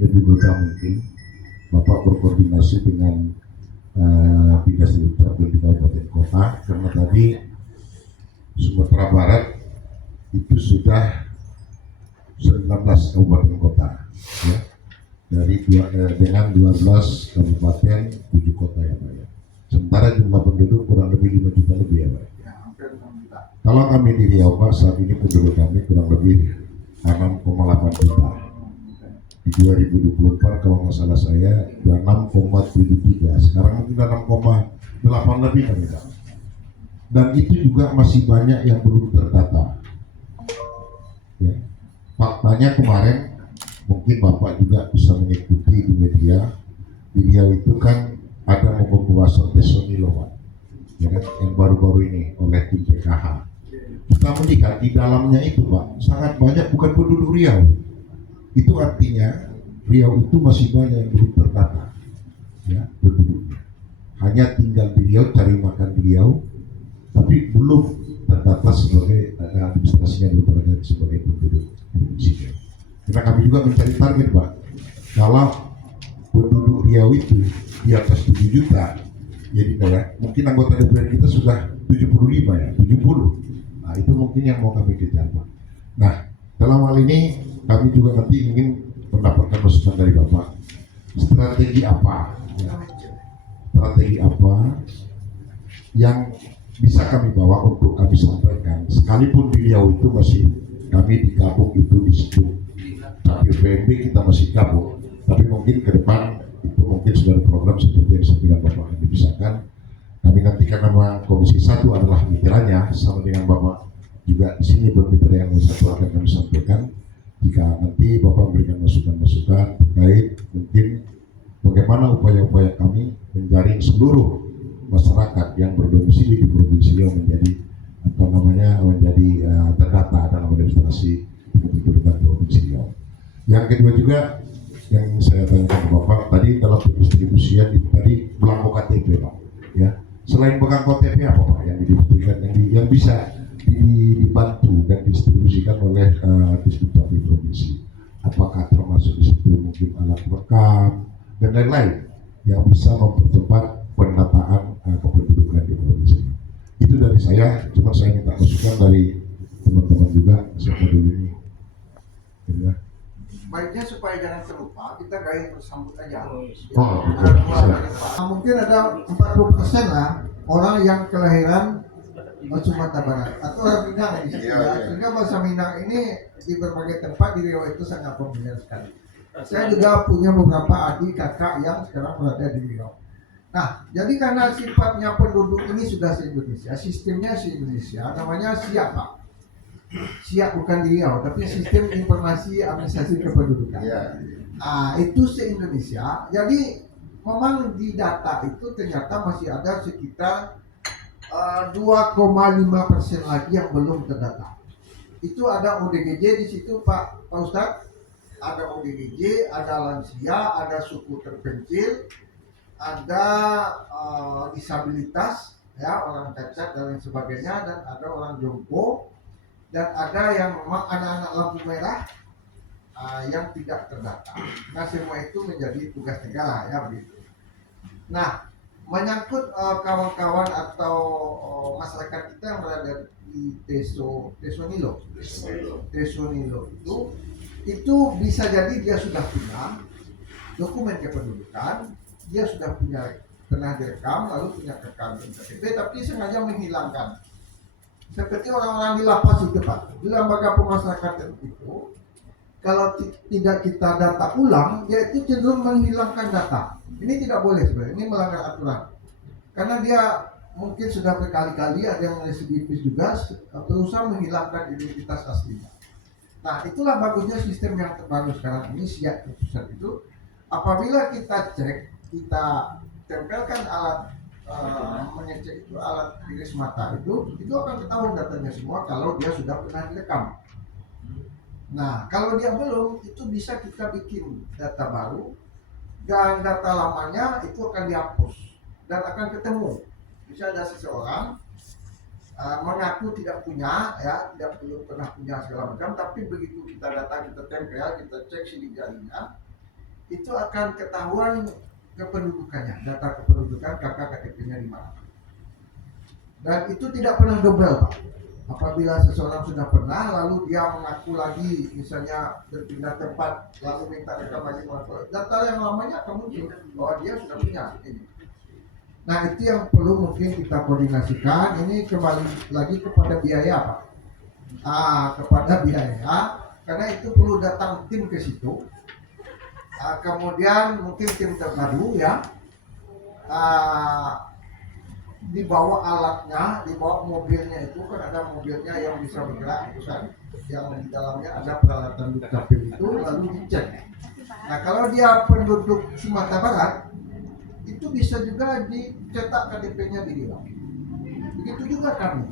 lebih mudah mungkin Bapak berkoordinasi dengan Dinas Dukcapil di Kabupaten Kota, karena tadi Sumatera Barat itu sudah 19 kabupaten kota, ya, dengan 12 kabupaten 7 kota ya Pak ya. Sementara jumlah penduduk kurang lebih 5 juta lebih ya Pak. Kalau kami di Riau Pak, saat ini penduduk kami kurang lebih 6,8 juta. Di 2024 kalau nggak salah saya 6,73, sekarang mungkin 6,8 lebih kami Pak. Dan itu juga masih banyak yang belum terdata. Ya. Faktanya kemarin mungkin Bapak juga bisa mengikuti di media, di Riau itu kan ada pembahasan Tesonilo Pak, ya kan, yang baru-baru ini oleh tim PKH. Kita melihat di dalamnya itu Pak sangat banyak bukan penduduk Riau. Itu artinya Riau itu masih banyak yang belum terdata, ya, penduduknya. Hanya tinggal di Riau, cari makan di Riau, tapi belum terdata sebagai administrasinya belum terdata sebagai penduduk provinsi. Karena kami juga mencari target Pak, kalau penduduk Riau itu di atas 7 juta, jadi ya, mungkin anggota DPR kita sudah 75 ya, 70. Nah itu mungkin yang mau kami kejar Pak. Nah dalam hal ini kami juga nanti ingin mendapatkan masukan dari Bapak, strategi apa, ya, strategi apa yang bisa kami bawa untuk kami sampaikan, sekalipun di Riau itu masih kami digabung itu di situ, tapi PMB kita masih gabung, tapi mungkin ke depan itu mungkin sudah ada program seperti yang disampaikan Bapak yang dipisahkan. Kami nantikan nama Komisi 1 adalah miteranya, sama dengan Bapak juga di sini bermitra yang satu akan kami sampaikan. Jika nanti Bapak memberikan masukan-masukan terkait mungkin bagaimana upaya-upaya kami menjaring seluruh masyarakat yang berdomisili di provinsi Riau menjadi terdata dalam administrasi kependudukan provinsi Riau. Yang kedua juga yang saya tanyakan ke Bapak tadi dalam pendistribusian itu tadi belangko KTP Pak, ya. Selain belangko KTP apa Pak yang didistribusikan yang bisa dibantu dan distribusikan oleh Disdukcapil provinsi? Apakah termasuk di situ mungkin alat rekam dan lain-lain yang bisa mempercepat pendataan kependudukan di provinsi? Itu dari saya, cuma saya minta masukan dari teman-teman juga siapa dulu ini. Ya. Baiknya supaya jangan terlupa kita gaya bersambut aja. Okay. Mungkin ada 40% lah orang yang kelahiran Sumatera Barat atau orang Minang di situ, sehingga bahasa Minang ini di berbagai tempat di Riau itu sangat populer sekali. Saya juga punya beberapa adik kakak yang sekarang berada di Riau. Nah, jadi karena sifatnya penduduk ini sudah se-Indonesia, sistemnya se-Indonesia, namanya SIAP Pak. SIAP bukan di Riau, tapi Sistem Informasi Administrasi Kependudukan. Nah, itu se-Indonesia. Jadi memang di data itu ternyata masih ada sekitar 2,5% lagi yang belum terdata. Itu ada ODGJ di situ Pak Ustadz, ada ODGJ, ada lansia, ada suku terpencil, ada disabilitas, ya, orang cacat dan lain sebagainya, dan ada orang jompo, dan ada yang memang anak-anak lampu merah yang tidak terdata. Nah semua itu menjadi tugas negara ya begitu. Nah menyangkut kawan-kawan atau masyarakat kita yang berada di Tesonilo itu bisa jadi dia sudah punya dokumen kependudukan, dia sudah pernah direkam, lalu punya rekam KTP, tapi sengaja menghilangkan. Seperti orang-orang di lapas itu Pak, di lembaga pemasyarakatan itu, kalau tidak kita data ulang, dia itu cenderung menghilangkan data. Ini tidak boleh sebenarnya, ini melanggar aturan. Karena dia mungkin sudah berkali-kali ada yang residivis juga berusaha menghilangkan identitas aslinya. Nah itulah bagusnya sistem yang terbaru sekarang ini SIAP pusat itu. Apabila kita cek, kita tempelkan alat mengecek itu alat iris mata itu akan ketahuan datanya semua kalau dia sudah pernah direkam. Nah kalau dia belum, itu bisa kita bikin data baru dan data lamanya itu akan dihapus dan akan ketemu. Bisa ada seseorang mengaku tidak punya, ya, belum pernah punya segala macam, tapi begitu kita data, kita tempel, kita cek sidik jarinya, itu akan ketahuan kependudukannya, data kependudukan kakak KTP-nya di mana. Dan itu tidak pernah double, Pak. Apabila seseorang sudah pernah, lalu dia mengaku lagi, misalnya berpindah tempat, lalu minta rekam lagi, data yang lamanya akan muncul bahwa dia sudah punya ini. Nah, itu yang perlu mungkin kita koordinasikan. Ini kembali lagi kepada biaya, Pak. Kepada biaya, karena itu perlu datang tim ke situ. Kemudian mungkin tim terpadu ya. Dibawa alatnya, dibawa mobilnya, itu kan ada mobilnya yang bisa bergerak itu kan, yang di dalamnya ada peralatan dukcapil itu, lalu dicek. Nah, kalau dia penduduk Sumatera Barat, itu bisa juga dicetak KTP-nya di dia. Begitu juga kami.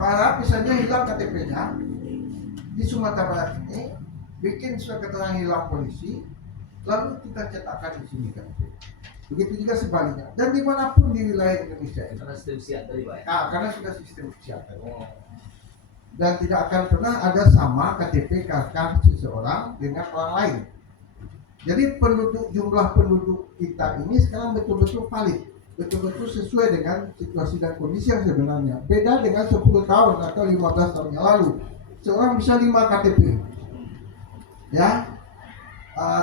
Para misalnya hilang KTP-nya di Sumatera Barat ini, bikin surat keterangan hilang polisi, lalu kita cetakkan di sini KTP. Begitu juga sebaliknya, dan dimanapun di wilayah Indonesia ini. Karena sistem siap tadi, Pak. Karena sudah sistem siap. Dan tidak akan pernah ada sama KTP KK seseorang dengan orang lain. Jadi jumlah penduduk kita ini sekarang betul-betul valid, betul-betul sesuai dengan situasi dan kondisi yang sebenarnya. Beda dengan 10 tahun atau 15 tahun yang lalu, seorang bisa 5 KTP. Ya,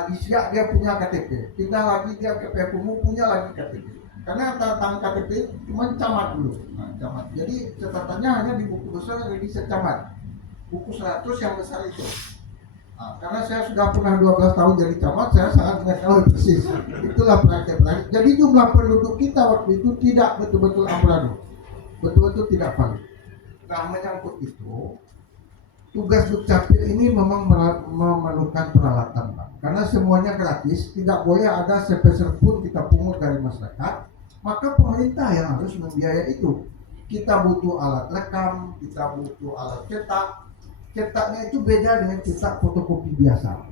di Siak dia punya KTP, pindah lagi dia ke PPMU punya lagi KTP. Karena tentang KTP cuma camat dulu. Camat. Jadi catatannya hanya di buku besar ada di secamat. Buku 100 yang besar itu. Karena saya sudah pernah 12 tahun jadi camat, saya sangat mengetahui persis. Itulah praktek. Jadi jumlah penduduk kita waktu itu tidak betul-betul amburadul, betul-betul tidak valid. Nah, menyangkut itu, tugas Dukcapil ini memang memerlukan peralatan, Pak. Karena semuanya gratis, tidak boleh ada sepeser pun kita pungut dari masyarakat. Maka pemerintah yang harus membiayai itu. Kita butuh alat rekam, kita butuh alat cetak. Cetaknya itu beda dengan cetak fotokopi biasa.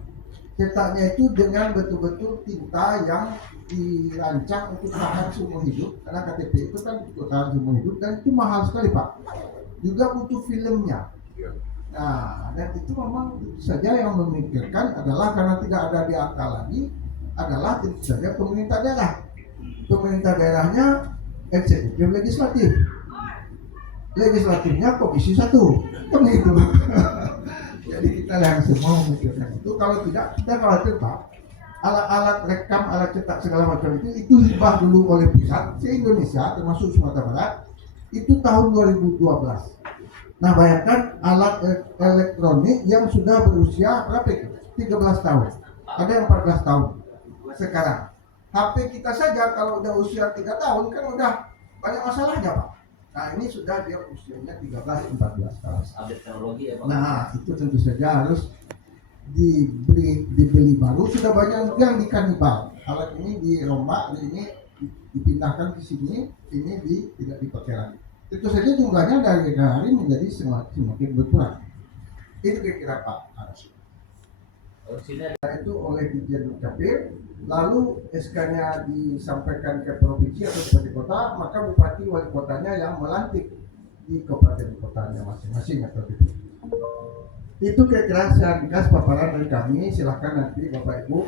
Cetaknya itu dengan betul-betul tinta yang dirancang untuk tahan seumur hidup. Karena KTP itu kan untuk tahan seumur hidup dan itu mahal sekali, Pak. Juga butuh filmnya. Nah, dan itu memang saja yang memikirkan adalah karena tidak ada di akal lagi adalah tentu saja pemerintah daerah. Pemerintah daerahnya eksekutif legislatif. Legislatifnya komisi 1. Kan itu. Jadi kita yang semua memikirkan itu. Kalau tidak, kita khawatir, Pak, alat-alat rekam, alat cetak segala macam itu hibah dulu oleh pusat se-Indonesia termasuk Sumatera Barat itu tahun 2012. Nah, bayangkan alat elektronik yang sudah berusia berapa itu? 13 tahun. Ada yang 14 tahun sekarang. HP kita saja kalau udah usia 3 tahun kan udah banyak masalahnya, Pak. Nah, ini sudah dia usianya 13-14 tahun. Update teknologi ya, Pak. Nah, itu tentu saja harus dibeli baru. Sudah banyak yang dikanibal. Alat ini dirombak, ini dipindahkan ke sini, ini tidak dipakai lagi. Tentu saja jumlahnya dari hari menjadi semakin berkurang. Itu kira-kira Pak harus. Itu oleh Dirjen Dukcapil, lalu SK-nya disampaikan ke provinsi atau bupati kota, maka bupati wali kotanya yang melantik di kabupaten kotanya masing-masing atau itu kira-kira secara ringkas paparan dari kami. Silahkan nanti Bapak Ibu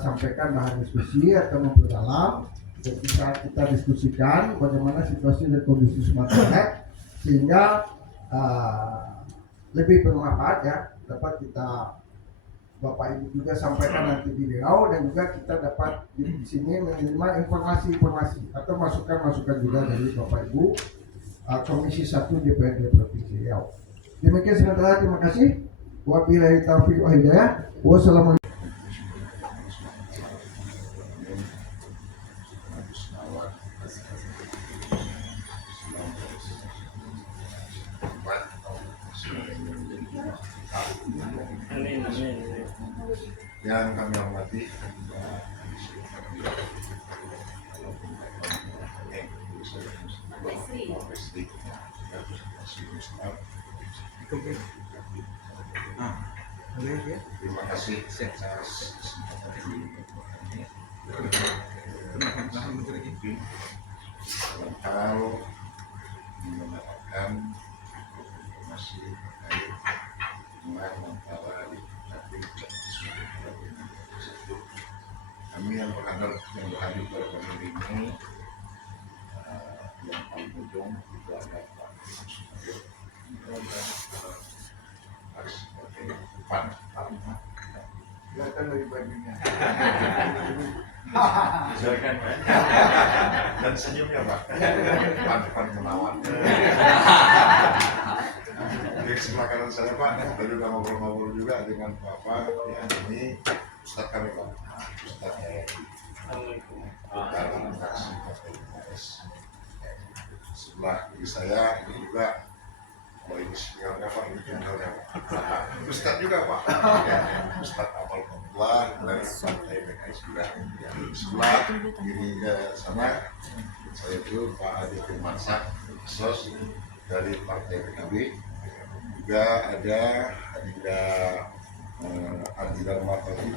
sampaikan bahan diskusi atau memperdalam. Dan bisa kita diskusikan bagaimana situasi dan kondisi Sumatera Barat sehingga lebih bermanfaat ya, dapat kita Bapak Ibu juga sampaikan nanti di Riau dan juga kita dapat di sini menerima informasi-informasi atau masukan-masukan juga dari Bapak Ibu Komisi 1 DPRD Provinsi Riau. Demikian sementara, terima kasih. Wabillahi taufiq wal hidayah. Wassalamualaikum. Yang kami hormati terima kasih atas dalam hal mendapatkan informasi terkait hubungan antara Dukcapil dan hadir pada pemilih ini yang paling ujung itu ada Pak Sumadir, Pan. Kelihatan dari bajunya. Dan senyumnya Pak, Pan menawan. Di sebelah kanan saya Pak, tadi udah ngobrol-ngobrol juga dengan Bapak, ya ini Ustadz kami Pak, Ustadz dalam fraksi Partai PKS. Sebelah kiri saya ini juga, oh ini seniornya Pak, ini juniornya Pak, Ustadz juga Pak, ya, Ustadz Amal Abdullah dari Partai PKS juga. Sebelah kiri sana saya itu Pak Adi Firmansyah, SOS dari Partai PKB. Juga ada Adinda Martoni.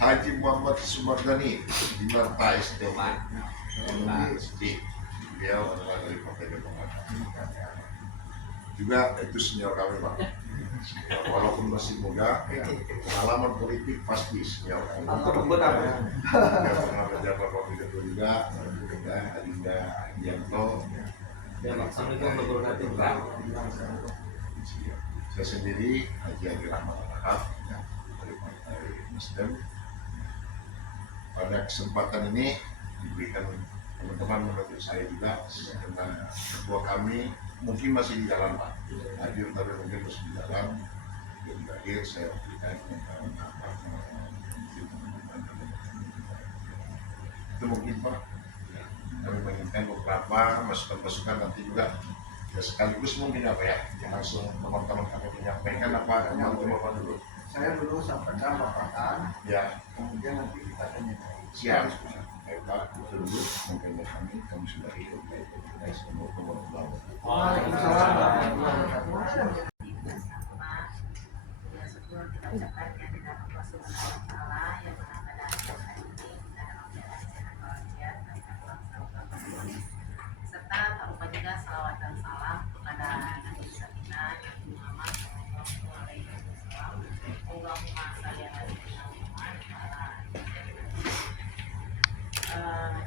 Haji Muhammad Sumardani di Martais beliau adalah dari Partai Demokrat. Juga itu senior kami Pak. Walaupun masih muda, pengalaman politik pasti senior kami. Yang pernah menjabat wakil ketua juga, Adinda Yanto. Saya sendiri Haji Adi Rahmat Al-Ahab dari Partai Nasdem. Pada kesempatan ini diberikan teman-teman menurut saya juga karena ketua kami mungkin masih di jalan Pak, hadir tapi mungkin masih di jalan. Dan terakhir saya berikan itu mungkin Pak. Kami menginginkan beberapa masukan-masukan nanti juga ya sekaligus mungkin apa ya yang langsung teman-teman kami menyampaikan apa yang untuk Bapak dulu. Saya dulu sampaikan paparan, Ya, kemudian nanti kita tanya. siap. Baik Pak, itu dulu mungkin kami sudah hidup. Waalaikumsalam warahmatullahi wabarakatuh. Serta tak lupa juga salawat dan salam kepada Nabi Sayyidina Nabi Muhammad sallallahu alaihi wasallam. Allahumma shalli ala sayyidina Muhammad wa ala ali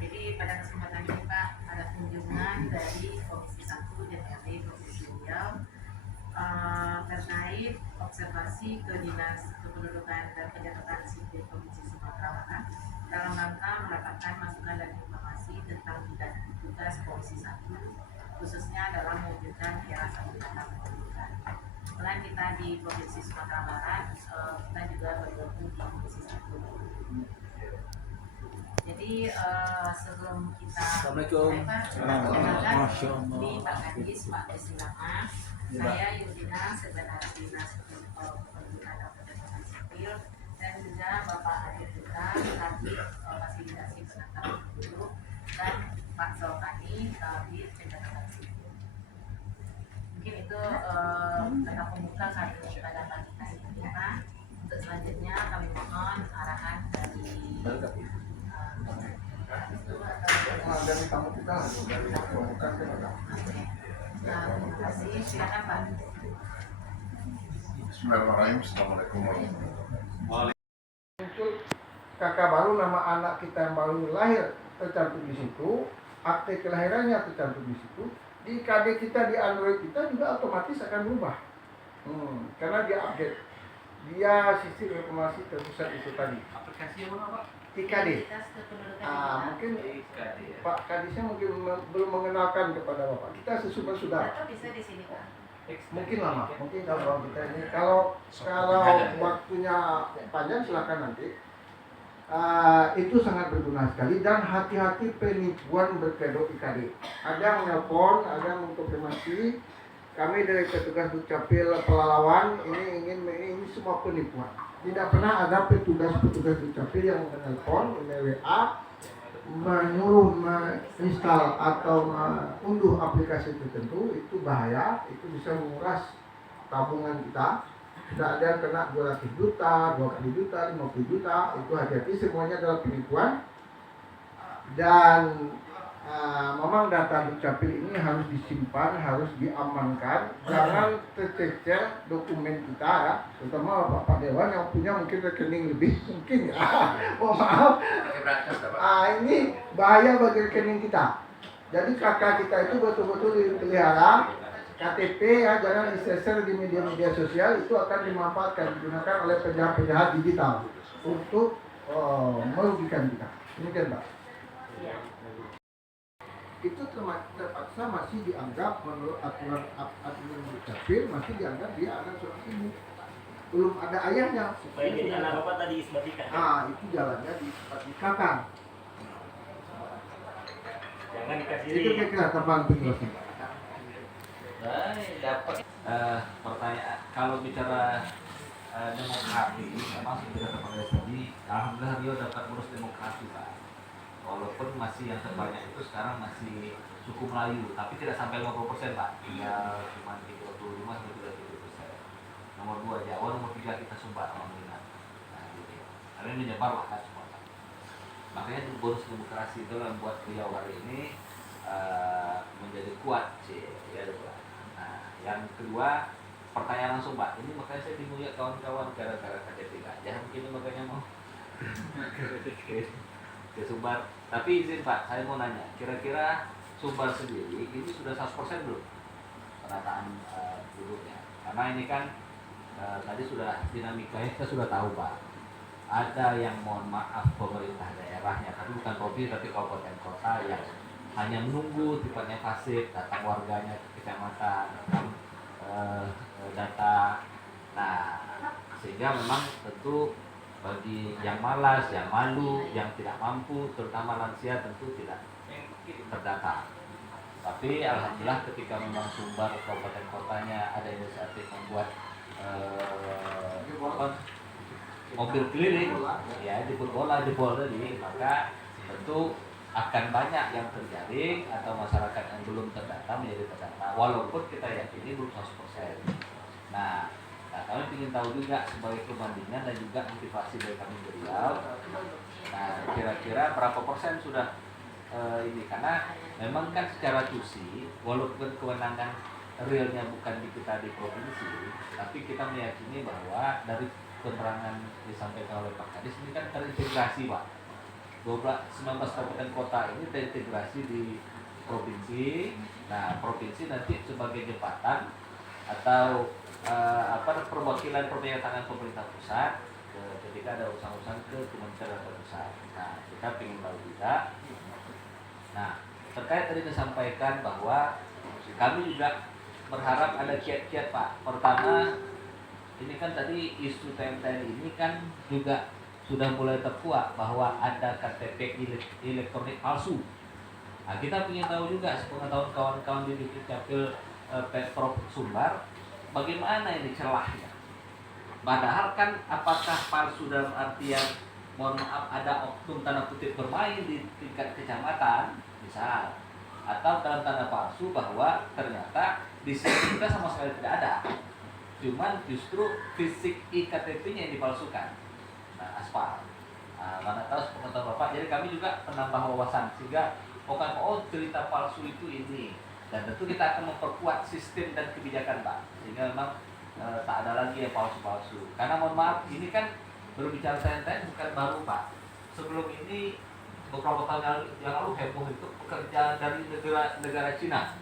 jadi pada kesempatan ini Pak ada kunjungan dari Komisi 1 DPRD Provinsi Riau terkait observasi ke Dinas Kependudukan dan Pencatatan Sipil Provinsi Sumatera Barat dalam rangka mendapatkan masukan dan informasi tentang tugas Komisi 1 khususnya dalam mewujudkan era satu kata kependudukan. Selain kita di Provinsi Sumatera Barat, kita juga bergabung di Komisi 1. Jadi sebelum kita di Pak Kadis, Pak Desilama, saya Yudina sekretaris Dinas Kependudukan dan Pencatatan Sipil, dan juga Bapak Adi Putra, Kabid Fasilitasi Penangkapan Penduduk, dan Pak Solkani, Kabid Pencatatan Sipil. Mungkin itu kata pembuka kami pada pagi hari ini Pak. Untuk selanjutnya kami mohon arahan dari Dari tamu kita, dari pembukaan kita. terima kasih, silakan Pak. Bismillahirrahmanirrahim. Assalamualaikum warahmatullahi wabarakatuh. Muncul kakak baru, nama anak kita yang baru lahir tercantum di situ, akte kelahirannya tercantum di situ, di KD kita, di Android kita juga otomatis akan berubah. Karena dia update, dia sistem informasi terpusat itu tadi. Aplikasi yang mana Pak? TKD. Identitas kependudukan Mungkin TKD ya. Pak Kadisnya mungkin belum mengenalkan kepada Bapak. Kita sudah. atau bisa di sini Pak. Mungkin lama, mungkin kalau kita ini kalau waktunya panjang silakan nanti. Itu sangat berguna sekali dan hati-hati penipuan berkedok IKD. Ada yang menelpon, ada yang mengkonfirmasi. Kami dari petugas Dukcapil Pelalawan ini semua penipuan. Tidak pernah ada petugas Dukcapil yang menelpon, WA, menyuruh menginstal atau mengunduh aplikasi tertentu. Itu bahaya, itu bisa menguras tabungan kita. Sudah ada yang kena 200 juta, 20 juta, 50 juta. Itu hati-hati, semuanya adalah penipuan. Dan memang data dukcapil ini harus disimpan, harus diamankan, jangan tercecer dokumen kita ya, terutama Bapak Dewan yang punya mungkin rekening lebih mungkin ya. Oh maaf, ini bahaya bagi rekening kita. Jadi kakak kita itu betul-betul dipelihara, KTP ya jangan diseser di media-media sosial, itu akan dimanfaatkan, digunakan oleh penjahat-penjahat digital untuk merugikan kita. Demikian Pak. Iya. Itu terpaksa masih dianggap menurut aturan dukcapil masih dianggap dia anak seorang ibu, belum ada ayahnya Supaya jadi anak bapak tadi isbatikan. itu jalannya dinikahkan. Jangan dikasih Itu kira-kira tambahan penjelasan. Dapat pertanyaan kalau bicara demokrasi, memang sudah terpakai tadi. Alhamdulillah Rio dapat ngurus demokrasi Pak. Walaupun masih yang terbanyak itu sekarang masih suku Melayu, tapi tidak sampai 50% Pak. Tinggal cuma 35 sampai 30%. Nomor 2 Jawa, nomor 3 kita Sumbar, Alhamdulillah. Nah, gitu. Karena ini menyebar lah kan semua Pak. Makanya bonus demokrasi itu yang membuat Riau hari ini menjadi kuat sih, ya Pak. Nah, yang kedua pertanyaan langsung Pak. Ini makanya saya bingung ya kawan-kawan gara-gara KTP gajah mungkin makanya mau ke Sumbar. Tapi izin Pak, saya mau nanya, kira-kira Sumbar sendiri ini sudah 100% belum penataan penduduknya? Karena ini kan tadi sudah dinamikanya kita sudah tahu Pak. Ada yang mohon maaf pemerintah daerahnya, tapi bukan provinsi tapi kabupaten kota yang hanya menunggu sifatnya pasif, datang warganya ke kecamatan, datang data. Nah, sehingga memang tentu bagi yang malas, yang malu, yang tidak mampu, terutama lansia tentu tidak terdata. Tapi alhamdulillah ketika memang Sumbar kabupaten kotanya ada inisiatif membuat mobil keliling, ya jemput bola jebol tadi, maka tentu akan banyak yang terjaring atau masyarakat yang belum terdata menjadi terdata. Walaupun kita yakini belum 100%. Nah, kami ingin tahu juga sebagai perbandingan dan juga motivasi dari kami beliau. Nah, kira-kira berapa persen sudah ini? Karena memang kan secara tusi, walaupun kewenangan realnya bukan di kita di provinsi, tapi kita meyakini bahwa dari keterangan disampaikan oleh Pak Kadis ini kan terintegrasi Pak. 19 kabupaten kota ini terintegrasi di provinsi. Nah, provinsi nanti sebagai jembatan atau perwakilan pernyataan pemerintah pusat ketika ada urusan-urusan ke Kementerian Pusat. Nah, kita ingin tahu juga. Nah, terkait tadi disampaikan bahwa kami juga berharap ada kiat-kiat Pak. Pertama, ini kan tadi isu TMTN ini kan juga sudah mulai terkuat bahwa ada KTP elektronik palsu. Nah, kita ingin tahu juga sepengetahuan kawan-kawan di Dukcapil Pemprov Sumbar, bagaimana ini celahnya? Padahal kan apakah palsu dalam artian mohon maaf ada oknum tanda kutip bermain di tingkat kecamatan misal, atau dalam tanda palsu bahwa ternyata di sini kita sama sekali tidak ada, cuman justru fisik iktp-nya yang dipalsukan. Nah, aspal. Nah, mana tahu sepengetahuan Bapak. Jadi kami juga penambah wawasan sehingga cerita palsu itu ini. Dan tentu kita akan memperkuat sistem dan kebijakan Pak, sehingga memang tak ada lagi yang palsu-palsu. Karena mohon maaf, ini kan berbicara TNT bukan baru Pak. Sebelum ini beberapa tahun yang lalu heboh itu pekerja dari negara Cina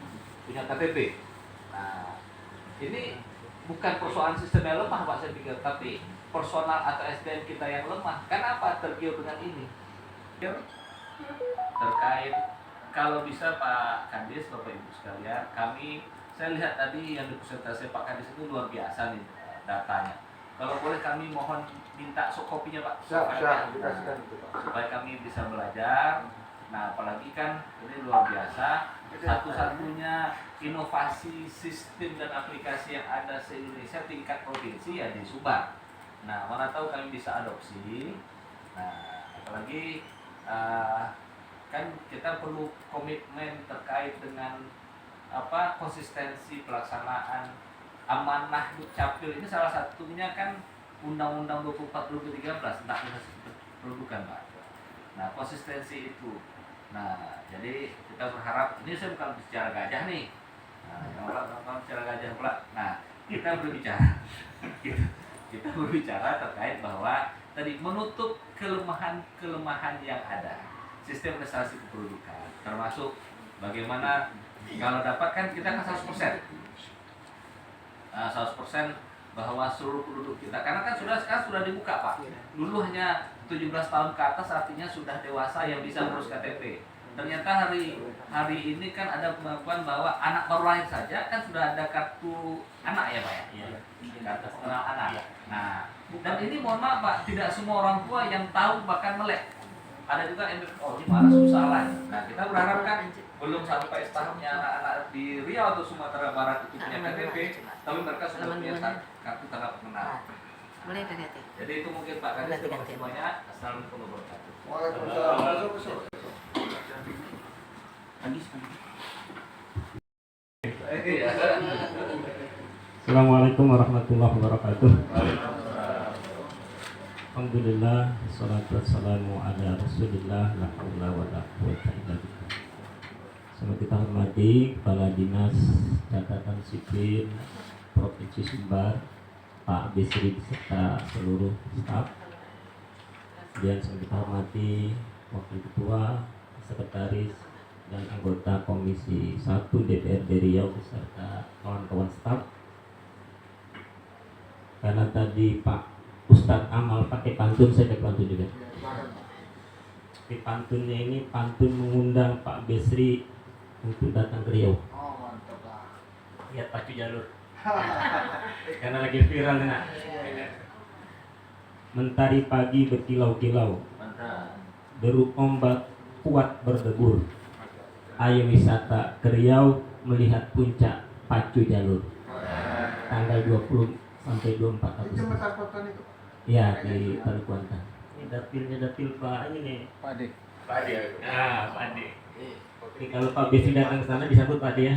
punya KTP. Nah, ini bukan persoalan sistemnya lemah Pak saya pikir, tapi personal atau SDM kita yang lemah. Kenapa tergiur dengan ini? Terkait kalau bisa Pak Kadis, Bapak Ibu sekalian, saya lihat tadi yang dipresentasi Pak Kadis itu luar biasa nih datanya. Kalau boleh kami mohon minta kopinya Pak. Siap, dikasihkan itu Pak. Supaya kami bisa belajar. Nah, apalagi kan ini luar biasa. Satu-satunya inovasi sistem dan aplikasi yang ada se-Indonesia tingkat provinsi ya di Sumbar. Nah, mana tahu kami bisa adopsi. Nah, apalagi kan kita perlu komitmen terkait dengan konsistensi pelaksanaan amanah Dukcapil ini, salah satunya kan Undang-Undang 24 2013 tentang pendudukan Pak. Nah, konsistensi itu Nah, jadi kita berharap ini saya bukan bicara gajah nih. Nah, yang bukan bicara gajah pula. Nah, kita berbicara kita berbicara terkait bahwa tadi menutup kelemahan yang ada sistem prestasi kependudukan, termasuk bagaimana kalau dapat kan kita kan 100%. Nah, 100% bahwa seluruh penduduk kita, karena kan sekarang sudah dibuka Pak. Dulu hanya 17 tahun ke atas artinya sudah dewasa yang bisa ngurus KTP. Ternyata hari ini kan ada pengakuan bahwa anak baru lahir saja kan sudah ada kartu anak ya Pak ya. Kartu kenal anak. Nah, dan ini mohon maaf Pak, tidak semua orang tua yang tahu bahkan melek. Ada juga yang oh ini malah susah lah. Nah, kita berharap kan belum sampai tahapnya anak-anak di Riau atau Sumatera Barat itu punya KTP, tapi mereka sudah punya kartu tanda pengenal. Boleh ganti. Jadi itu mungkin Pak Kadis, terima kasih banyak. Assalamualaikum warahmatullahi wabarakatuh. Waalaikumsalam. Assalamualaikum warahmatullahi wabarakatuh. Alhamdulillah, salatu wassalamu ala rasulillah, la haula wa la quwwata illa billah. Sama kita hormati Kepala Dinas Catatan Sipil Provinsi Sumbar, Pak Bisri beserta seluruh staf. Kemudian sama kita hormati Wakil Ketua, Sekretaris, dan anggota Komisi 1 DPRD Riau beserta kawan-kawan staf. Karena tadi Pak Ustadz Amal pakai pantun, saya pakai pantun juga. Di pantunnya ini pantun mengundang Pak Besri untuk datang ke Riau. Oh, mantap lah. Lihat pacu jalur. Karena lagi viral nih. Nak. Mentari pagi berkilau-kilau, deru ombak kuat berdebur. Ayo wisata ke Riau melihat puncak pacu jalur. Tanggal 20 sampai 24 Ini Agustus. jembatan kota itu. Ya, di Palukuanta. Ini dapil Pak ini nih. Pak Ade. Pak Ade. Ah, Pak Ade. Ini kalau Pak Besi datang ke sana disambut Pak Ade ya.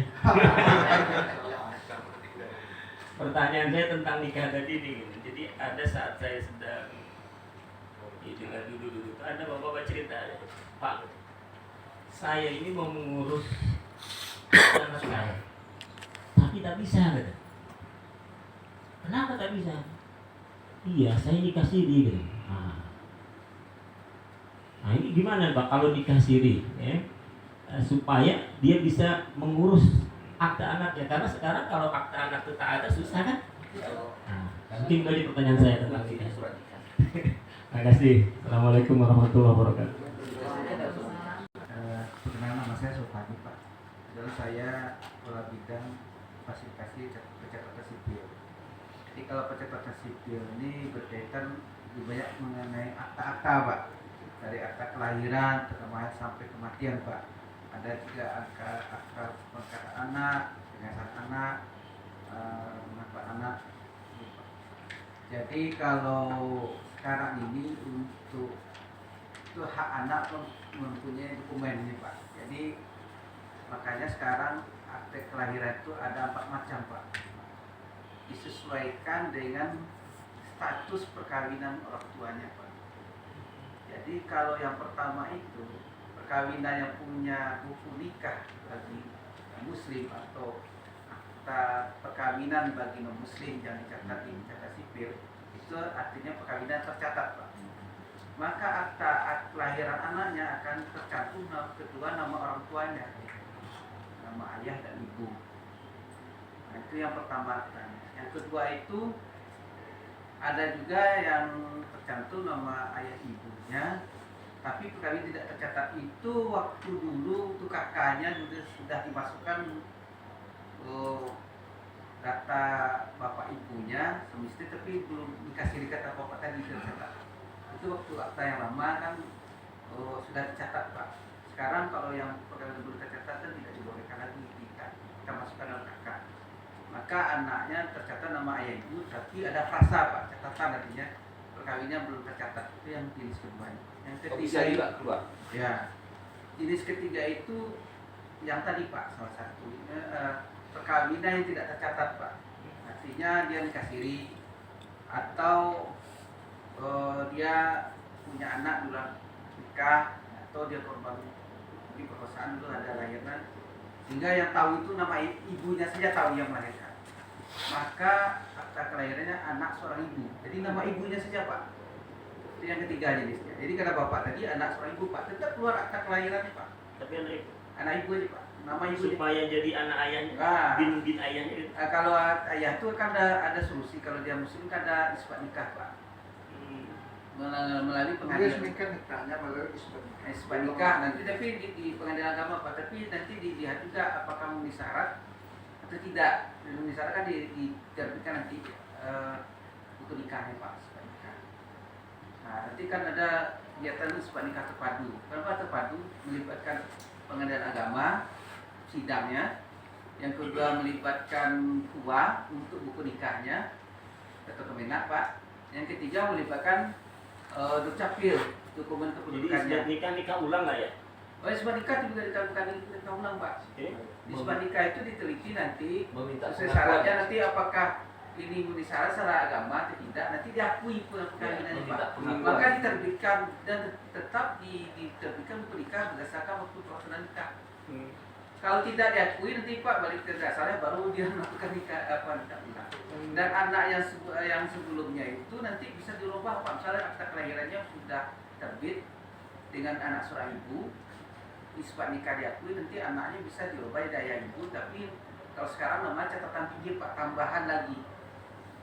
Pertanyaan saya tentang nikah tadi nih. Jadi ada saat saya sedang dengan duduk-duduk, ada bapak-bapak cerita, Pak, saya ini mau mengurus anak saya, tapi tak bisa, gitu. Kenapa tak bisa? Iya, saya nikah siri, gitu. Nah ini gimana Pak kalau nikah siri, ya? Supaya dia bisa mengurus akta anaknya, karena sekarang kalau akta anak itu tak ada susah kan? Nah, mungkin tadi pertanyaan saya tentang nikah. Terima kasih. Assalamualaikum warahmatullahi wabarakatuh. Perkenalkan nama saya Sopani Pak. Adalah saya kepala bidang fasilitasi pencatatan sipil. Jadi kalau pencatatan sipil ini berkaitan lebih banyak mengenai akta-akta Pak. Dari akta kelahiran sampai kematian Pak. Ada juga akta pengangkatan anak, pengasahan anak, penangkapan anak. Jadi kalau sekarang ini untuk itu hak anak mempunyai dokumen ini Pak. Jadi makanya sekarang akte kelahiran itu ada 4 macam Pak. Disesuaikan dengan status perkawinan orang tuanya Pak. Jadi kalau yang pertama itu perkawinan yang punya buku nikah bagi muslim atau akta perkawinan bagi non muslim yang dicatat di catatan sipil, itu artinya perkawinan tercatat Pak. Maka akta kelahiran anaknya akan tercantum kedua nama orang tuanya, nama ayah dan ibu. Nah, itu yang pertama. Yang kedua itu ada juga yang tercantum nama ayah ibunya, tapi perkawinan tidak tercatat. Itu waktu dulu untuk kakaknya sudah dimasukkan data bapak ibunya semestinya, tapi belum dikasih kata bapak tadi tercatat. Itu waktu akta yang lama kan sudah dicatat Pak. Sekarang kalau yang perkawinan belum tercatat kan tidak dibolehkan lagi kita masukkan dalam kakak. Maka anaknya tercatat nama ayah ibu, tapi ada frasa Pak, catatan artinya perkawinannya belum tercatat. Itu yang jenis kedua. Yang ketiga juga keluar. Ya, jenis ketiga itu yang tadi Pak, salah satu perkawinan yang tidak tercatat Pak. Artinya dia nikah siri atau dia punya anak dulu nikah, atau dia korban Tapi perkosaan dulu ada lahiran, sehingga yang tahu itu nama ibunya saja tahu yang melahirkan. Maka akta kelahirannya anak seorang ibu. Jadi nama ibunya saja Pak. Itu yang ketiga jenisnya. Jadi kata Bapak tadi anak seorang ibu Pak, tetap keluar akta kelahirannya Pak. Tapi Anak ibu aja Pak. Nama ibu aja. supaya jadi anak ayahnya, Ah. bin ayahnya itu. Kalau ayah itu kan ada solusi. Kalau dia muslim kan ada isbat nikah Pak. Melalui Dia pengadilan nikahnya melalui isbat nikah nanti, tapi di pengadilan agama Pak. Tapi nanti dilihat juga apakah memenuhi syarat atau tidak. Memenuhi syarat kan diterbitkan nanti buku nikahnya Pak, isbat nikah. Nah, nanti kan ada kegiatan isbat nikah terpadu. Kenapa terpadu? Melibatkan pengadilan agama, sidangnya. Yang kedua melibatkan tua untuk buku nikahnya atau kemenak Pak. Yang ketiga melibatkan dukcapil, dokumen Jadi kependudukannya. nikah ulang lah ya. Oh, isbat nikah juga dikatakan nikah ulang Pak. Isbat nikah itu diteliti nanti Meminta sesuai pengakuan. syaratnya, nanti apakah ini memenuhi syarat secara agama atau tidak, nanti diakui perkawinannya meminta Pak. pengakuan. Maka diterbitkan dan tetap diterbitkan buku nikah berdasarkan waktu pelaksanaan nikah. Kalau tidak diakui nanti Pak balik ke dasarnya baru dia melakukan nikah nikah ulang. Dan anak yang sebelumnya itu nanti bisa dirubah Pak. Misalnya akta kelahirannya sudah terbit dengan anak seorang ibu, isbat nikah diakui, nanti anaknya bisa dirubah dari ayah ibu. Tapi kalau sekarang nama catatan pinggir Pak, tambahan lagi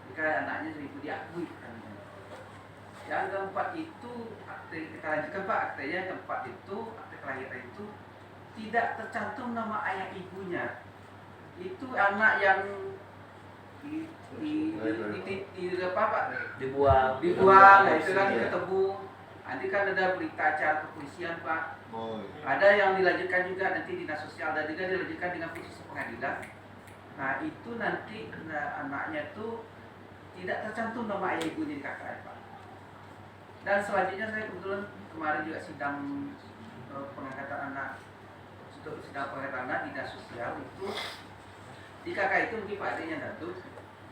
jika anaknya ibu diakui kan. Yang keempat itu akte, kita lanjutkan Pak, aktenya yang keempat itu akte kelahiran itu tidak tercantum nama ayah ibunya. Itu anak yang apa Pak? Dibuang. Nah itu kan ketemu. Nanti kan ada berita acara kepolisian Pak. Ada yang dilanjutkan juga nanti dinas sosial dan juga dilanjutkan dengan proses pengadilan. Nah itu nanti anaknya tuh tidak tercantum nama ayah ibunya di KKN Pak. Dan selanjutnya saya kebetulan kemarin juga sidang pengangkatan anak, sidang pengangkatan anak dinas sosial itu di KK itu mungkin Pak adanya satu.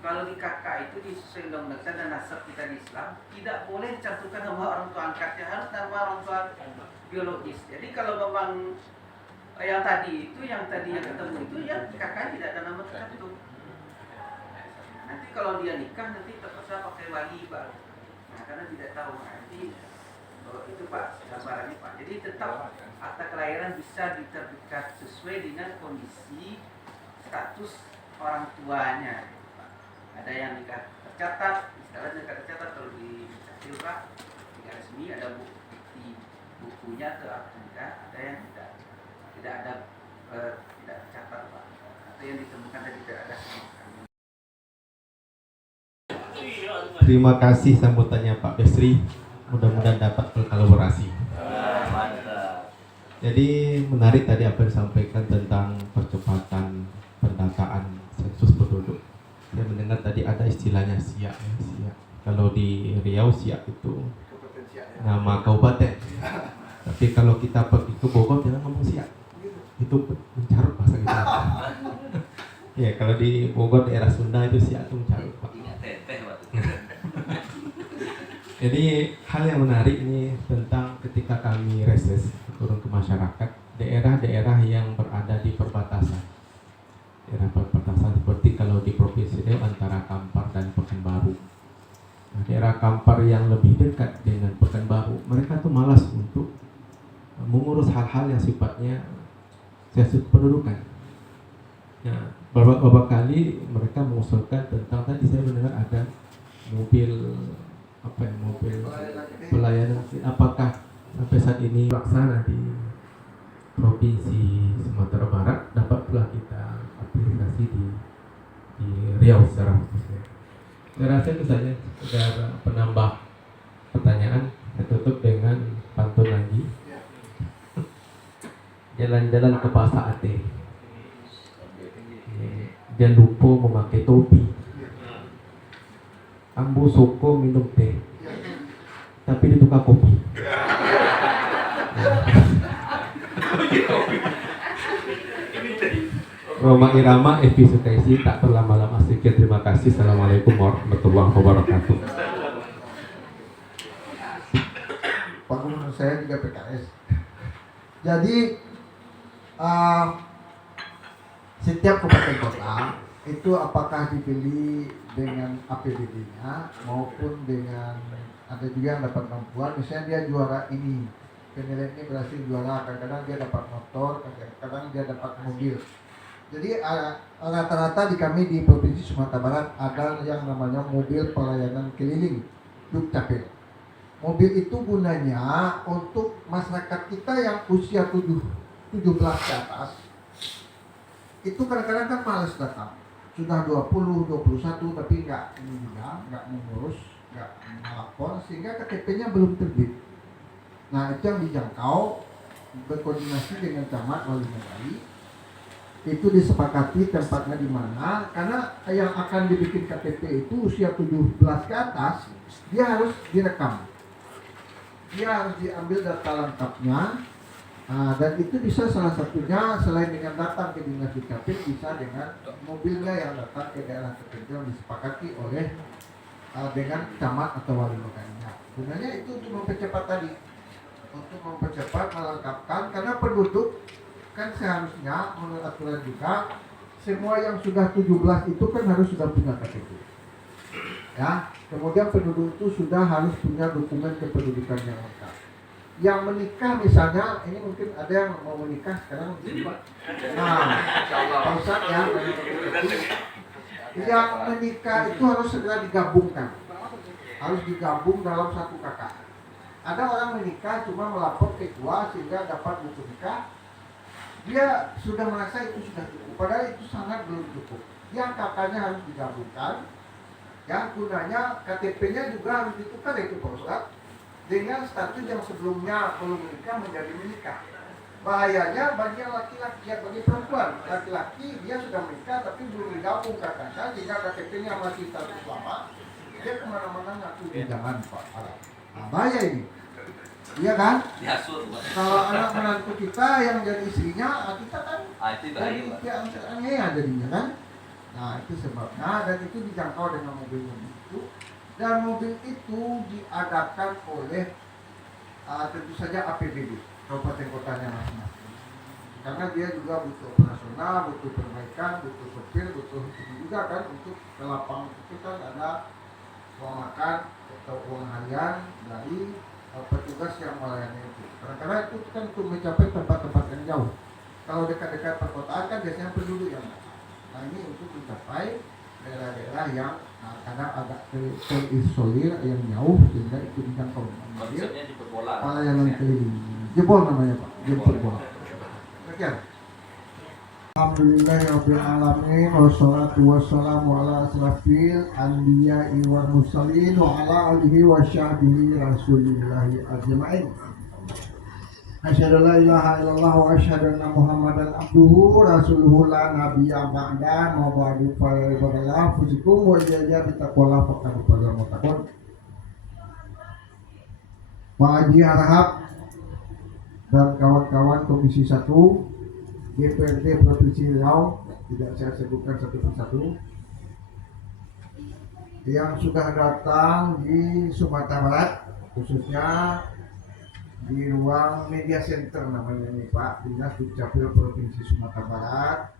Kalau di KK itu di sesuai undang-undang dan nasab kita di Islam tidak boleh dicantumkan nama orang tua angkatnya, harus nama orang tua biologis. Jadi kalau memang yang tadi yang ketemu itu ya di KK tidak ada nama tercantum. Nanti kalau dia nikah nanti terpaksa pakai wali Pak. Nah karena tidak tahu nanti itu Pak gambarannya Pak. Jadi tetap akta kelahiran bisa diterbitkan sesuai dengan kondisi status orang tuanya. Ada yang nikah tercatat, istilahnya nikah tercatat kalau di kecil Pak, nikah resmi ada bukti bukunya atau akta nikah, ada yang tidak ada tidak tercatat Pak, atau yang ditemukan dan tidak ada sama sekali. Terima kasih sambutannya Pak Besri. Mudah-mudahan dapat berkolaborasi. Mantap. Jadi menarik tadi apa yang disampaikan tentang percepatan pendataan sensus penduduk. Saya mendengar tadi ada istilahnya siak, ya, siak. Kalau di Riau siak itu nama kabupaten. Tapi kalau kita pergi ke Bogor jangan ngomong siak. Itu mencarut bahasa kita. Ya kalau di Bogor daerah Sunda itu siak itu mencarut Pak. Ingat teteh waktu. Jadi hal yang menarik ini tentang ketika kami reses turun ke masyarakat daerah-daerah yang berada di perbatasan. Daerah perbatasan seperti kalau di Provinsi Riau antara Kampar dan Pekanbaru. Nah, daerah Kampar yang lebih dekat dengan Pekanbaru, mereka tuh malas untuk mengurus hal-hal yang sifatnya sensus pendudukan. Nah, beberapa kali mereka mengusulkan tentang tadi saya mendengar ada mobil pelayanan, apakah sampai saat ini pelaksana di Provinsi Sumatera Barat dapat pula kita aplikasi di Riau secara khususnya. Saya rasa itu saja, ada penambah pertanyaan. Saya tutup dengan pantun lagi. Jalan-jalan ke Pasar Ate, jangan lupa memakai topi. Ambu suko minum teh, tapi di tukang kopi. Roma Irama, Evi Sukaisi, tak berlama-lama. Sekian, terima kasih. Assalamualaikum warahmatullahi wabarakatuh. Pak Gubernur saya juga PKS. Jadi setiap kabupaten kota itu apakah dibeli dengan APBD-nya maupun dengan ada juga yang dapat bantuan, misalnya dia juara ini, penilaian ini berhasil juara, kadang-kadang dia dapat motor, kadang-kadang dia dapat mobil. Jadi rata-rata di kami di Provinsi Sumatera Barat ada yang namanya mobil pelayanan keliling Dukcapil. Mobil itu gunanya untuk masyarakat kita yang usia 17 ke atas. Itu kadang-kadang kan malas datang. Sudah 20, 21 tapi nggak mengurus, nggak melapor sehingga KTP-nya belum terbit. Nah, itu yang dijangkau berkoordinasi dengan camat wali negari. Itu disepakati tempatnya di mana, karena yang akan dibikin KTP itu usia 17 ke atas, dia harus direkam. Dia harus diambil data lengkapnya. Dan itu bisa salah satunya selain dengan datang ke dinas dukcapil, bisa dengan mobilnya yang datang ke daerah tertentu yang disepakati oleh dengan camat atau wali negarinya. Sebenarnya itu untuk mempercepat tadi, untuk mempercepat melengkapkan, karena penduduk kan seharusnya menurut aturan juga semua yang sudah 17 itu kan harus sudah punya KTP. Ya, kemudian penduduk itu sudah harus punya dokumen kependudukan yang lengkap. Yang menikah misalnya, ini mungkin ada yang mau menikah sekarang. Nah, Pak Ustadz ya, yang menikah itu harus segera digabungkan, harus digabung dalam satu KK. Ada orang menikah cuma melapor ke tua sehingga dapat buku nikah, dia sudah merasa itu sudah cukup, padahal itu sangat belum cukup. Yang KK-nya harus digabungkan, yang gunanya KTP-nya juga harus ditukar itu Pak Ustadz, dengan status yang sebelumnya belum menikah menjadi menikah. Bahayanya bagi laki-laki, ya bagi perempuan, laki-laki dia sudah menikah tapi belum digabung kakaknya, jika KTP-nya masih status lama, dia kemana-mana ngaku jangan Pak. Nah, bahaya ini, iya kan? Kalau anak menantu kita yang jadi istrinya, kita kan jadi pihak jadinya kan. Nah itu sebabnya, dan itu dijangkau dengan mobil itu. Dan mobil itu diadakan oleh tentu saja APBD kabupaten kotanya masing-masing, karena dia juga butuh operasional, butuh perbaikan, butuh sopir, butuh itu juga kan, untuk ke lapangan itu kan ada uang makan atau uang harian dari petugas yang melayani itu. Karena itu kan untuk mencapai tempat-tempat yang jauh. Kalau dekat-dekat perkotaan kan biasanya penduduk yang datang. Nah ini untuk mencapai daerah-daerah yang kadang agak terisolir yang jauh, sehingga itu dijangkau dengan mobil pelayanan keliling. Jebol namanya Pak, jemput bola. Sekian. Alhamdulillahirabbil alamin, wassalatu wassalamu ala asrafil anbiya'i wal mursalin wa ala alihi wa sahbihi rasulillahi ajma'in. Asyhadu la ilaha illallah wa asyhadu anna Muhammadan abduhu rasuluhu la nabiyya ba'da ma ba'du fa ibadallah fusikum wa iyaya bitaqwallah faqad fazal muttaqun. Pak Haji Harahap dan kawan-kawan Komisi 1 DPRD Provinsi Riau, tidak saya sebutkan satu persatu, yang sudah datang di Sumatera Barat, khususnya di ruang media center namanya ini Pak, Dinas Dukcapil Provinsi Sumatera Barat.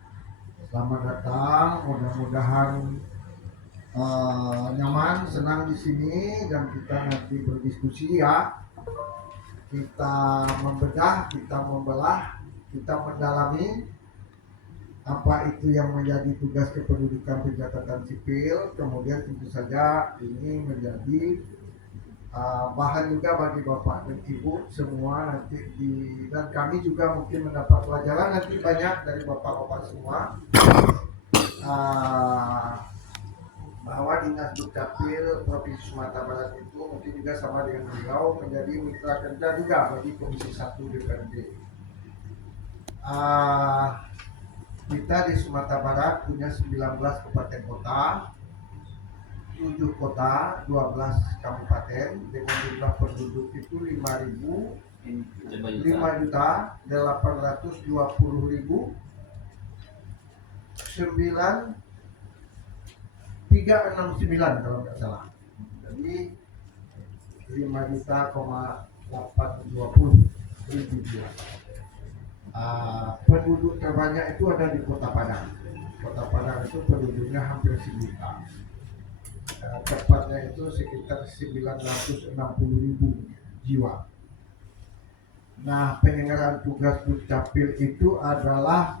Selamat datang, mudah-mudahan nyaman, senang di sini, dan kita nanti berdiskusi ya. Kita membedah, kita membelah, kita mendalami apa itu yang menjadi tugas kependudukan pencatatan sipil. Kemudian tentu saja ini menjadi bahan juga bagi Bapak dan Ibu semua nanti dan kami juga mungkin mendapat pelajaran nanti banyak dari Bapak-Bapak semua, bahwa Dinas Dukcapil Provinsi Sumatera Barat itu mungkin juga sama dengan beliau menjadi mitra kerja juga bagi Komisi 1 DPRD. Kita di Sumatera Barat punya 19 kabupaten kota, 7 kota, 12 kabupaten dengan jumlah penduduk itu 5.820.369 kalau nggak salah. Jadi 5.820.000 jiwa. penduduk terbanyak itu ada di Kota Padang. Kota Padang itu penduduknya hampir 1 juta. Tepatnya itu sekitar 960.000 jiwa. Nah, penyelenggaraan tugas Dukcapil itu adalah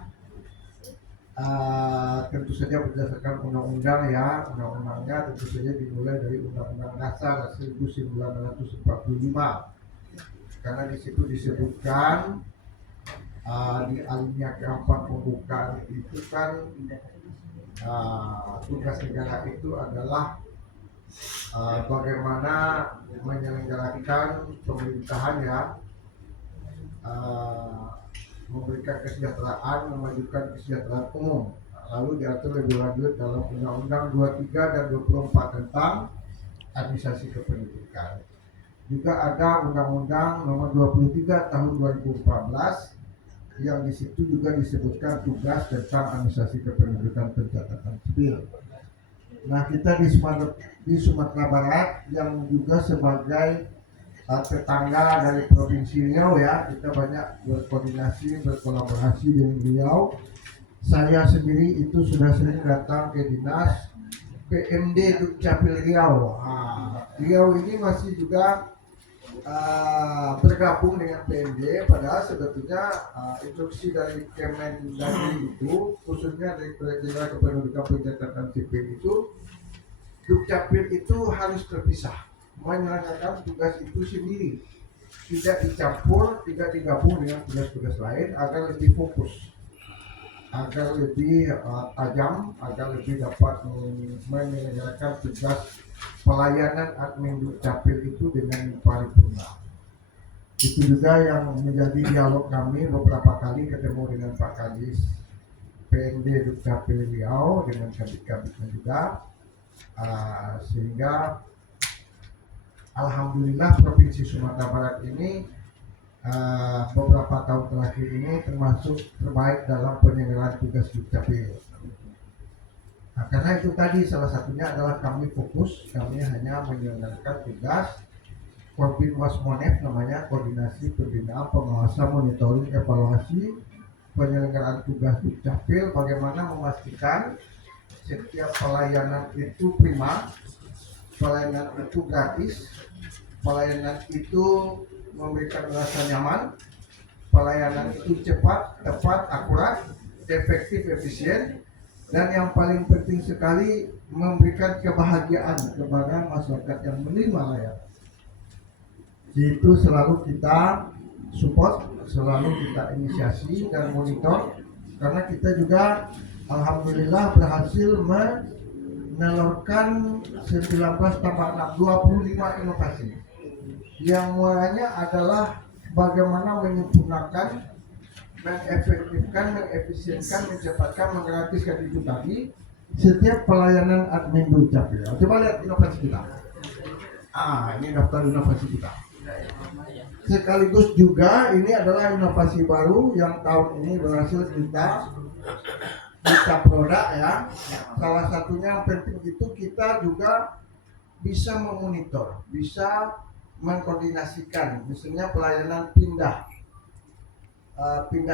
tentu saja berdasarkan undang-undang ya. Undang-undangnya tentu saja dimulai dari Undang-Undang Dasar 1945. Karena di situ disebutkan di alinea keempat pembukaan itu kan tugas negara itu adalah bagaimana menyelenggarakan pemerintahan ya, memberikan kesejahteraan, memajukan kesejahteraan umum. Lalu diatur lebih lanjut dalam Undang-Undang 23 dan 24 tentang administrasi kependudukan. Juga ada Undang-Undang Nomor 23 Tahun 2014 yang di situ juga disebutkan tugas tentang administrasi kependudukan pencatatan sipil. Nah, kita di Sumatera Barat yang juga sebagai tetangga dari Provinsi Riau ya, kita banyak berkoordinasi, berkolaborasi dengan Riau. Saya sendiri itu sudah sering datang ke dinas PMD Dukcapil Riau. Riau ini masih juga bergabung dengan PMD, padahal sebetulnya instruksi dari Kemendagri itu, khususnya dari Direktorat Kependudukan Pencatatan Sipil itu, Dukcapil itu harus terpisah, menyelenggarakan tugas itu sendiri, tidak dicampur, tidak digabung dengan tugas-tugas lain agar lebih fokus, agar lebih tajam, agar lebih dapat menyelenggarakan tugas pelayanan admin Dukcapil itu dengan paripurna. Itu juga yang menjadi dialog kami beberapa kali ketemu dengan Pak Kadis PMD Dukcapil Riau dengan kabit-kabitnya juga, sehingga alhamdulillah Provinsi Sumatera Barat ini beberapa tahun terakhir ini termasuk terbaik dalam penyelenggaraan tugas Dukcapil. Nah, karena itu tadi salah satunya adalah kami fokus, kami hanya menyelenggarakan tugas Korbinwas Monef, namanya Koordinasi Pembinaan Pengawasan Monitoring Evaluasi Penyelenggaraan Tugas Dukcapil, bagaimana memastikan setiap pelayanan itu prima, pelayanan itu gratis, pelayanan itu memberikan rasa nyaman, pelayanan itu cepat, tepat, akurat, efektif, efisien, dan yang paling penting sekali memberikan kebahagiaan kepada masyarakat yang menerima layanan. Itu selalu kita support, selalu kita inisiasi dan monitor, karena kita juga alhamdulillah berhasil menelurkan 19 tambah 6, 25 inovasi yang mulanya adalah bagaimana menyempurnakan, mengefektifkan, mengefisienkan, mencepatkan, menggratiskan itu tadi setiap pelayanan admin Dukcapil. Coba lihat inovasi kita. Ini daftar inovasi kita. Sekaligus juga ini adalah inovasi baru yang tahun ini berhasil kita produk ya. Salah satunya yang penting itu kita juga bisa memonitor, bisa mengkoordinasikan, misalnya pelayanan pindah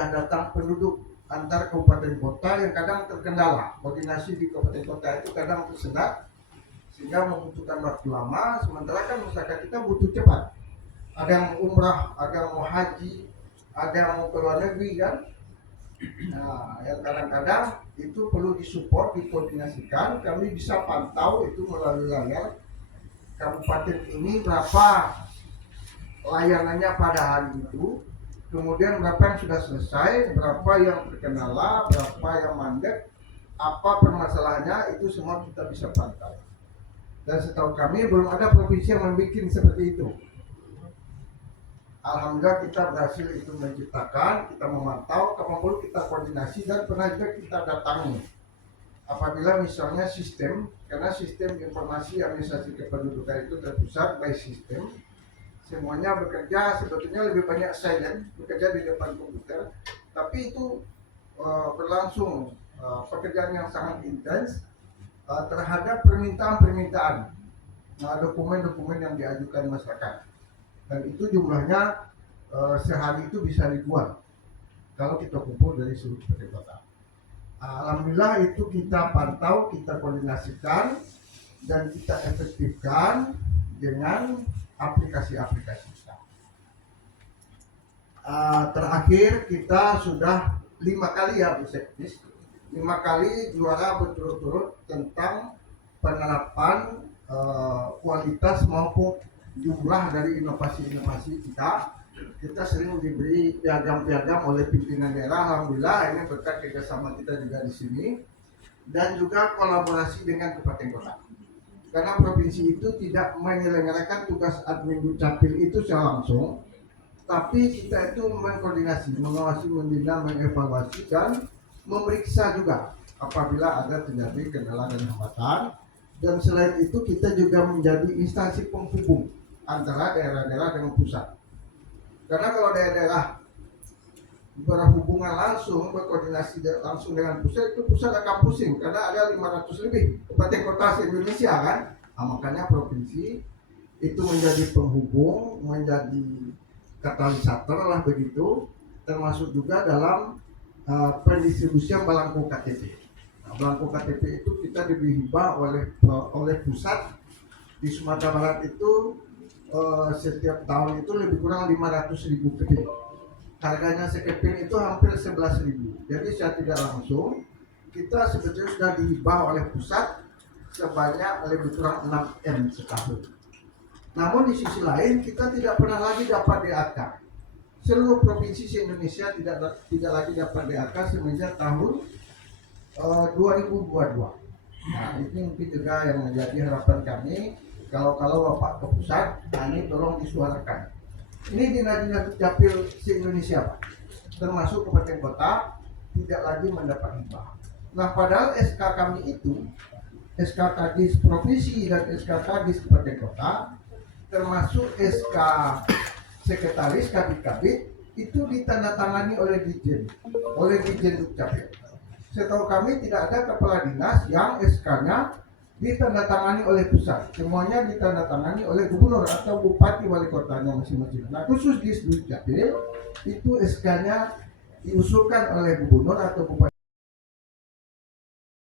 datang penduduk antar kabupaten kota yang kadang terkendala. Koordinasi di kabupaten kota itu kadang tersendat sehingga membutuhkan waktu lama, sementara kan masyarakat kita butuh cepat. Ada yang umrah, ada yang mau haji, ada yang mau ke luar negeri kan. Nah, yang kadang-kadang itu perlu disupport, dikoordinasikan. Kami bisa pantau itu melalui layar kabupaten ini berapa layanannya pada hari itu, kemudian berapa yang sudah selesai, berapa yang terkendala, berapa yang mandek, apa permasalahannya, itu semua kita bisa pantau. Dan setahu kami belum ada provinsi yang membuat seperti itu. Alhamdulillah kita berhasil itu menciptakan, kita memantau, kemampuan kita koordinasi, dan pernah juga kita datangi. Apabila misalnya sistem, karena sistem informasi administrasi kependudukan itu terpusat by sistem, semuanya bekerja sebetulnya lebih banyak silent, bekerja di depan komputer, tapi itu berlangsung pekerjaan yang sangat intens terhadap permintaan-permintaan, dokumen-dokumen yang diajukan masyarakat. Dan itu jumlahnya sehari itu bisa ribuan. kalau kita kumpul dari seluruh kabupaten kota. Alhamdulillah itu kita pantau, kita koordinasikan dan kita efektifkan dengan aplikasi-aplikasi kita. Terakhir kita sudah 5 kali ya Bu Sekdes, 5 kali juara berturut-turut tentang penerapan kualitas maupun jumlah dari inovasi-inovasi kita. Kita sering diberi piagam-piagam oleh pimpinan daerah. Alhamdulillah ini berkat kerjasama kita juga di sini dan juga kolaborasi dengan kabupaten kota. Karena provinsi itu tidak menyelenggarakan tugas admin dukcapil itu secara langsung, tapi kita itu mengkoordinasi, mengawasi, membina, mengevaluasi dan memeriksa juga apabila ada terjadi kendala dan hambatan. Dan selain itu kita juga menjadi instansi penghubung antara daerah-daerah dengan pusat. Karena kalau daerah-daerah berhubungan langsung, berkoordinasi langsung dengan pusat, itu pusat akan pusing karena ada 500 lebih kabupaten kota se-Indonesia kan. Makanya provinsi itu menjadi penghubung, menjadi katalisator lah begitu, termasuk juga dalam pendistribusian belangko KTP. Belangko KTP itu kita diberi hibah oleh pusat di Sumatera Barat itu setiap tahun itu lebih kurang 500.000 keping. Harganya sekeping itu hampir 11.000. Jadi secara tidak langsung kita sebetulnya sudah dihibah oleh pusat sebanyak lebih kurang 6 M setahun. Namun di sisi lain kita tidak pernah lagi dapat DAK. Seluruh provinsi di Indonesia tidak lagi dapat DAK semenjak tahun 2022. Nah, ini mungkin juga yang menjadi harapan kami. Kalau Bapak ke pusat, ini tolong disuarakan. Ini dinas-dinas dukcapil se-Indonesia Pak, termasuk kabupaten kota tidak lagi mendapat hibah. Nah padahal SK kami itu, SK Kadis Provinsi dan SK Kadis Kabupaten Kota, termasuk SK Sekretaris Kabit-Kabit itu ditandatangani oleh Dirjen Dukcapil. Setahu kami tidak ada kepala dinas yang SK-nya ditandatangani oleh pusat, semuanya ditandatangani oleh gubernur atau bupati wali kotanya masing-masing. Nah khusus di Dukcapil itu SK-nya diusulkan oleh gubernur atau bupati.